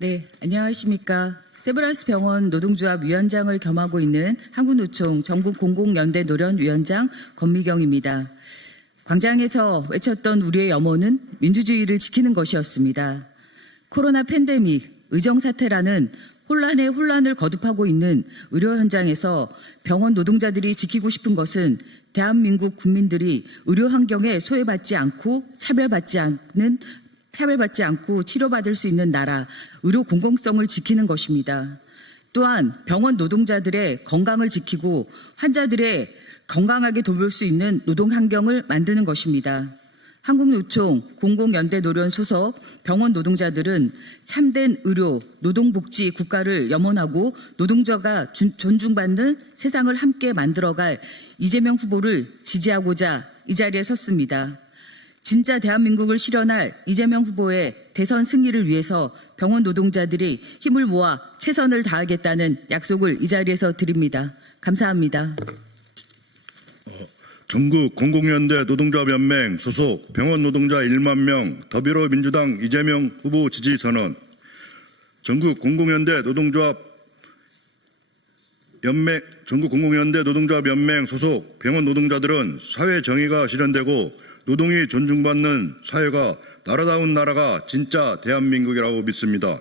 네, 안녕하십니까. 세브란스 병원 노동조합 위원장을 겸하고 있는 한국노총 전국공공연대 노련위원장 권미경입니다. 광장에서 외쳤던 우리의 염원은 민주주의를 지키는 것이었습니다. 코로나 팬데믹, 의정사태라는 혼란에 혼란을 거듭하고 있는 의료 현장에서 병원 노동자들이 지키고 싶은 것은 대한민국 국민들이 의료 환경에 소외받지 않고 차별받지 않고 치료받을 수 있는 나라, 의료 공공성을 지키는 것입니다. 또한 병원 노동자들의 건강을 지키고 환자들의 건강하게 돌볼 수 있는 노동 환경을 만드는 것입니다. 한국노총 공공연대 노련 소속 병원 노동자들은 참된 의료, 노동복지 국가를 염원하고 노동자가 존중받는 세상을 함께 만들어갈 이재명 후보를 지지하고자 이 자리에 섰습니다. 진짜 대한민국을 실현할 이재명 후보의 대선 승리를 위해서 병원 노동자들이 힘을 모아 최선을 다하겠다는 약속을 이 자리에서 드립니다. 감사합니다. 전국 공공연대 노동조합연맹 소속 병원 노동자 1만 명 더불어민주당 이재명 후보 지지 선언. 전국 공공연대 노동조합연맹 소속 병원 노동자들은 사회 정의가 실현되고 노동이 존중받는 사회가 나라다운 나라가 진짜 대한민국이라고 믿습니다.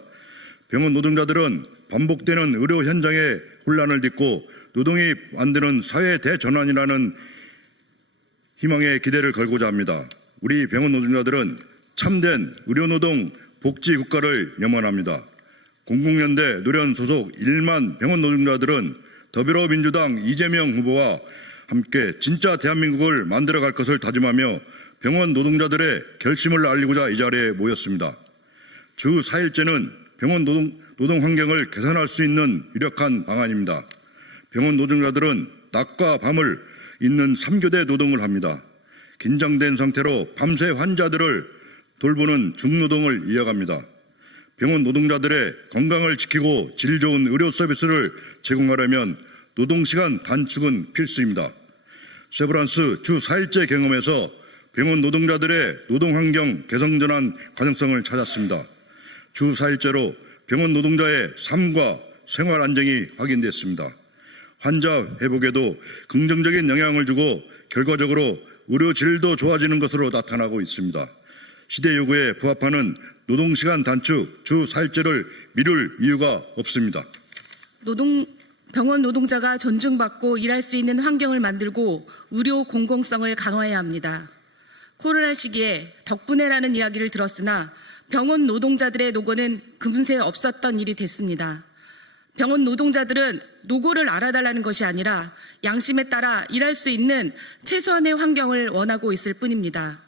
병원 노동자들은 반복되는 의료 현장의 혼란을 딛고 노동이 만드는 사회 대전환이라는 희망의 기대를 걸고자 합니다. 우리 병원 노동자들은 참된 의료노동 복지 국가를 염원합니다. 공공연대 노련 소속 1만 병원 노동자들은 더불어민주당 이재명 후보와 함께 진짜 대한민국을 만들어갈 것을 다짐하며 병원 노동자들의 결심을 알리고자 이 자리에 모였습니다. 주 4일제는 병원 노동 환경을 개선할 수 있는 유력한 방안입니다. 병원 노동자들은 낮과 밤을 잇는 3교대 노동을 합니다. 긴장된 상태로 밤새 환자들을 돌보는 중노동을 이어갑니다. 병원 노동자들의 건강을 지키고 질 좋은 의료 서비스를 제공하려면 노동시간 단축은 필수입니다. 세브란스 주 4일제 경험에서 병원 노동자들의 노동환경 개선 전환 가능성을 찾았습니다. 주 4일제로 병원 노동자의 삶과 생활 안정이 확인됐습니다. 환자 회복에도 긍정적인 영향을 주고 결과적으로 의료 질도 좋아지는 것으로 나타나고 있습니다. 시대 요구에 부합하는 노동시간 단축 주 4일제를 미룰 이유가 없습니다. 병원 노동자가 존중받고 일할 수 있는 환경을 만들고 의료 공공성을 강화해야 합니다. 코로나 시기에 덕분에라는 이야기를 들었으나 병원 노동자들의 노고는 금세 없었던 일이 됐습니다. 병원 노동자들은 노고를 알아달라는 것이 아니라 양심에 따라 일할 수 있는 최소한의 환경을 원하고 있을 뿐입니다.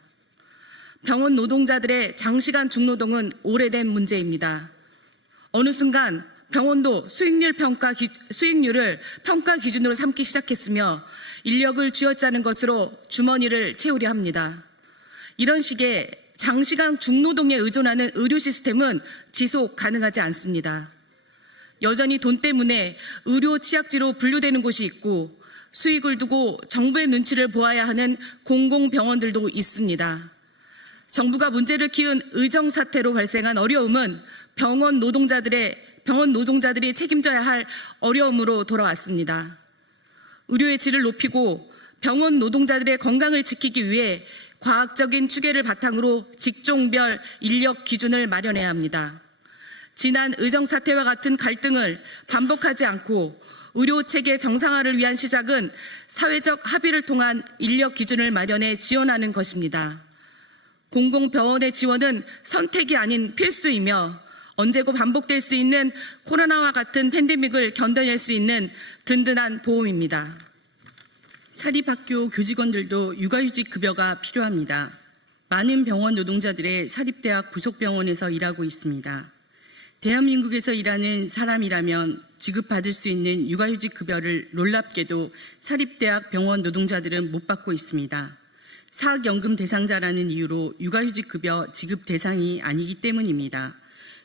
병원 노동자들의 장시간 중노동은 오래된 문제입니다. 어느 순간 병원도 수익률을 평가 기준으로 삼기 시작했으며 인력을 쥐어짜는 것으로 주머니를 채우려 합니다. 이런 식의 장시간 중노동에 의존하는 의료 시스템은 지속 가능하지 않습니다. 여전히 돈 때문에 의료 취약지로 분류되는 곳이 있고 수익을 두고 정부의 눈치를 보아야 하는 공공병원들도 있습니다. 정부가 문제를 키운 의정사태로 발생한 어려움은 병원 노동자들이 책임져야 할 어려움으로 돌아왔습니다. 의료의 질을 높이고 병원 노동자들의 건강을 지키기 위해 과학적인 추계를 바탕으로 직종별 인력 기준을 마련해야 합니다. 지난 의정사태와 같은 갈등을 반복하지 않고 의료체계 정상화를 위한 시작은 사회적 합의를 통한 인력 기준을 마련해 지원하는 것입니다. 공공병원의 지원은 선택이 아닌 필수이며 언제고 반복될 수 있는 코로나와 같은 팬데믹을 견뎌낼 수 있는 든든한 보험입니다. 사립학교 교직원들도 육아휴직 급여가 필요합니다. 많은 병원 노동자들의 사립대학 부속병원에서 일하고 있습니다. 대한민국에서 일하는 사람이라면 지급받을 수 있는 육아휴직 급여를 놀랍게도 사립대학 병원 노동자들은 못 받고 있습니다. 사학연금 대상자라는 이유로 육아휴직 급여 지급 대상이 아니기 때문입니다.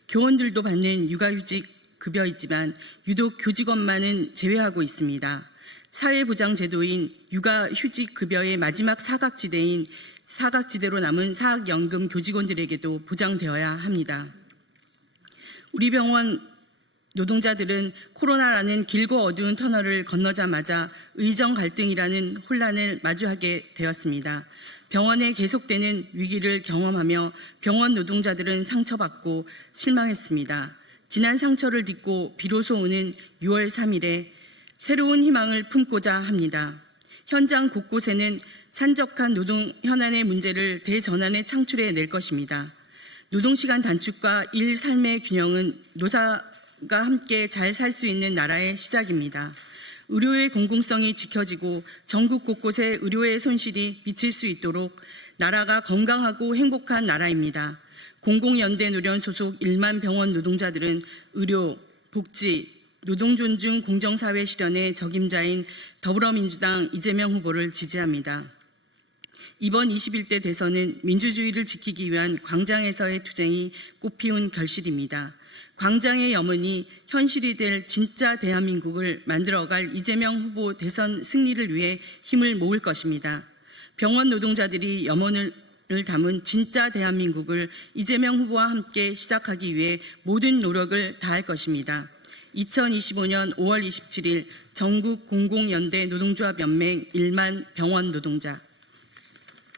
교원들도 받는 육아휴직 급여이지만 유독 교직원만은 제외하고 있습니다. 사회보장제도인 육아휴직 급여의 마지막 사각지대로 남은 사학연금 교직원들에게도 보장되어야 합니다. 우리 병원 노동자들은 코로나라는 길고 어두운 터널을 건너자마자 의정 갈등이라는 혼란을 마주하게 되었습니다. 병원에 계속되는 위기를 경험하며 병원 노동자들은 상처받고 실망했습니다. 지난 상처를 딛고 비로소 오는 6월 3일에 새로운 희망을 품고자 합니다. 현장 곳곳에는 산적한 노동 현안의 문제를 대전환에 창출해 낼 것입니다. 노동시간 단축과 일, 삶의 균형은 노사가 함께 잘 살 수 있는 나라의 시작입니다. 의료의 공공성이 지켜지고 전국 곳곳에 의료의 손실이 미칠 수 있도록 나라가 건강하고 행복한 나라입니다. 공공연대 노련 소속 1만 병원 노동자들은 의료, 복지, 노동존중 공정사회 실현의 적임자인 더불어민주당 이재명 후보를 지지합니다. 이번 21대 대선은 민주주의를 지키기 위한 광장에서의 투쟁이 꽃피운 결실입니다. 광장의 염원이 현실이 될 진짜 대한민국을 만들어갈 이재명 후보 대선 승리를 위해 힘을 모을 것입니다. 병원 노동자들이 염원을 담은 진짜 대한민국을 이재명 후보와 함께 시작하기 위해 모든 노력을 다할 것입니다. 2025년 5월 27일 전국 공공연대 노동조합연맹 1만 병원 노동자